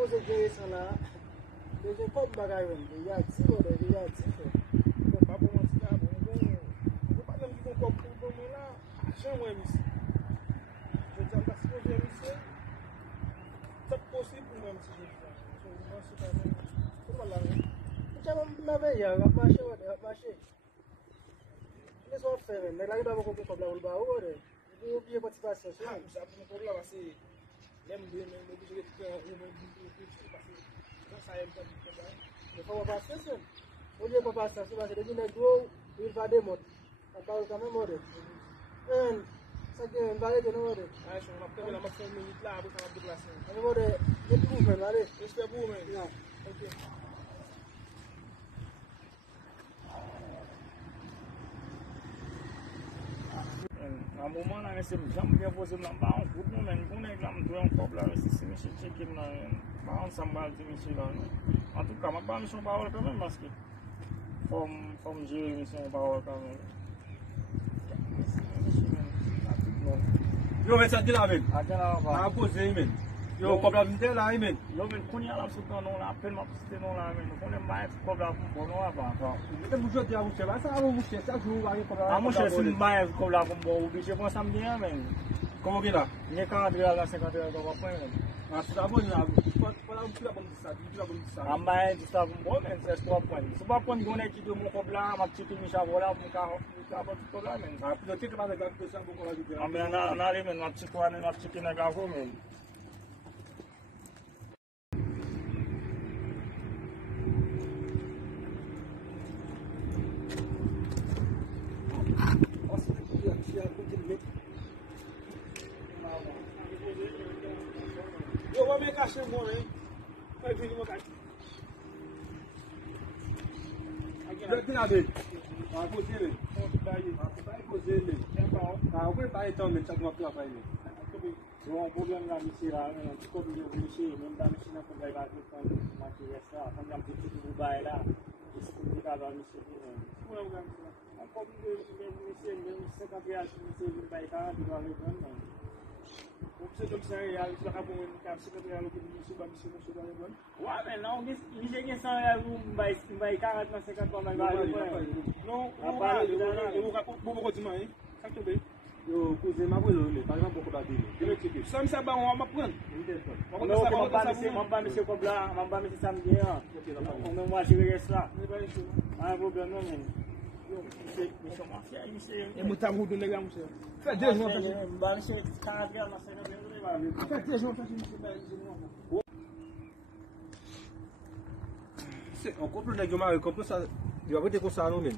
pose gérer ça là. Déjà comme bagaille, il y a 10 euros, il y a 10 euros. Donc pas pour mentir là, bon, pas même qui vont pour moi là, j'aimerais ici. Je dis parce que j'ai ici, c'est possible pour moi si je fais. Moi c'est pas même. Voilà. Tu vas m'aveiller, on va marcher. Les autres faire, mais là il va beaucoup comme là on va où est. Vous oubliez pas de passer ça. Ça pour problème c'est même bien même obligé de faire un room parce que ça aime pas du tout. Mais faut pas passer ça. Au lieu de passer ça, c'est des gens qui il va démontrer. On parle quand même de. Ça que on va aller de nous de. Ah, je vais prendre la maximum minute là pour ça va déplacer. On va de mouvement allez. Je fais mouvement. Non. OK. À un moment, là, c'est jamais posé dans le bas, pour nous, mais on est là, on est encore là, c'est monsieur Tchekim, on s'en va, monsieur là. En tout cas, je ne vais pas mission parole quand même, parce que, comme j'ai mission parole quand même. Yo, mais ça dit la même. À poser, mais. Yo, comme la vidéo là, mais. Yo, mais qu'on y a là, c'est qu'on a appelé ma petite non là, mais on est mal, comme la bon, on va pas. Vous jeter à vous faire, ça va vous faire, ça joue à comme la. Ah, moi, je suis mal, comme la bon, obligé pour ça me dire, mais. Comment qu'il a? Il y a 40 là, 50 là, on va prendre. Ah, c'est abonne là, pas là, tu la bonne ça, tu la bonne ça. Ah, mais tu sais bon, mais c'est 3 points. C'est pas prendre qu'on est qui de mon comme là, ma petite Micha voilà, mon car, tout là, mais. Ah, peut-être pas avec la question pour la vidéo. Ah, mais on a les mais ma petite quoi, ma petite n'a pas mais. Eu vou me caixar bom, hein? Vai vir uma caixa. Aqui na dele. Ah, você ele. Vai fazer ele. Ah, eu vou estar então, ele tá com uma placa aí. Se um problema lá me tirar, né? Desculpa eu mexer, não dá mexer na conversa com material lá, quando eu tenho que vai lá. Isso complicado lá mexer, né? Não é um lugar lá. Como eu mexer, mesmo se eu viajar, mexer vai cá, do lado do não. Você não sei, aí você acabou em casa, você vai no que isso vai mexer no seu lado. Ué, mas não, isso é que são vai cá, mas você quer tomar galho. Não, eu vou continuar aí. Tá tudo bem. Eu cozinhei mais coisa, faz um pouco da dele. Só me sabe uma prenda. Não, vai mexer com blá, vai mexer samedi, ó. Não vai chegar essa. Ah, vou ver não, mano. É muito agudo, legal, você. Faz 10 minutos. Vai mexer com cara dela, mas você não vai ver. Faz 10 minutos assim, on compte le gars, comme ça, il va voter comme ça, non, mais.